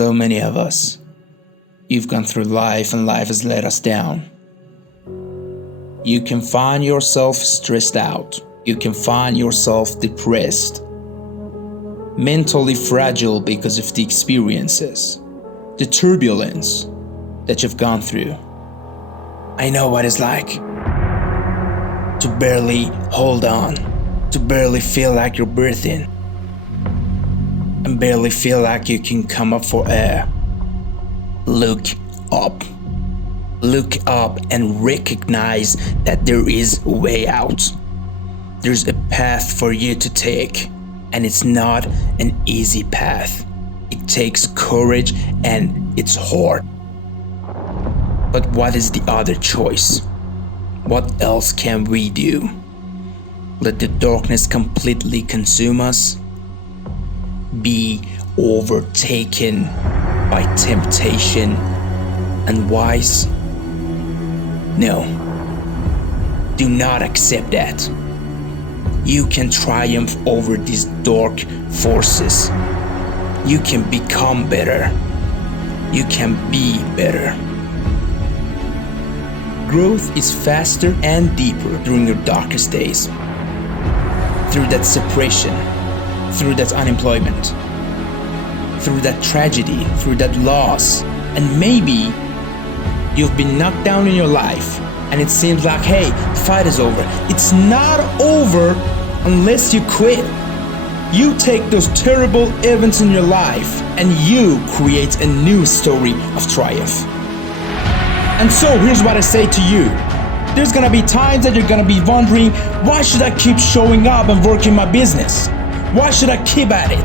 So many of us, you've gone through life and life has let us down. You can find yourself stressed out. You can find yourself depressed, mentally fragile because of the experiences, the turbulence that you've gone through. I know what it's like to barely hold on, to barely feel like you're breathing, and barely feel like you can come up for air. Look up. Look up and recognize that there is a way out. There's a path for you to take, and it's not an easy path. It takes courage and it's hard. But what is the other choice? What else can we do? Let the darkness completely consume us? Be overtaken by temptation and wise? No. Do not accept that. You can triumph over these dark forces. You can become better. You can be better. Growth is faster and deeper during your darkest days. Through that separation, through that unemployment, through that tragedy, through that loss, and maybe you've been knocked down in your life and it seems like, hey, the fight is over. It's not over unless you quit. You take those terrible events in your life and you create a new story of triumph. And so here's what I say to you. There's gonna be times that you're gonna be wondering, why should I keep showing up and working my business? Why should I keep at it?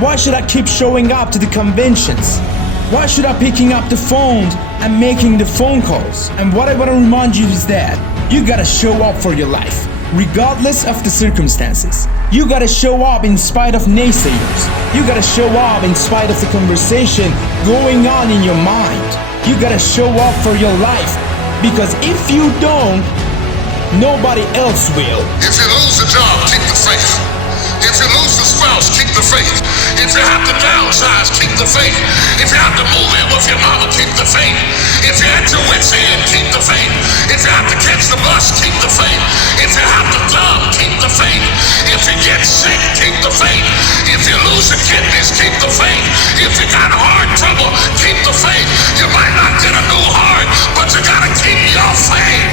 Why should I keep showing up to the conventions? Why should I picking up the phones and making the phone calls? And what I want to remind you is that you gotta show up for your life, regardless of the circumstances. You gotta show up in spite of naysayers. You gotta show up in spite of the conversation going on in your mind. You gotta show up for your life, because if you don't, nobody else will. If you lose the job, keep the faith. If you lose the spouse, keep the faith. If you have to downsize, keep the faith. If you have to move in with your mama, keep the faith. If you're at your wits' end, keep the faith. If you have to catch the bus, keep the faith. If you have to dumb, keep the faith. If you get sick, keep the faith. If you lose your kidneys, keep the faith. If you got heart trouble, keep the faith. You might not get a new heart, but you gotta keep your faith.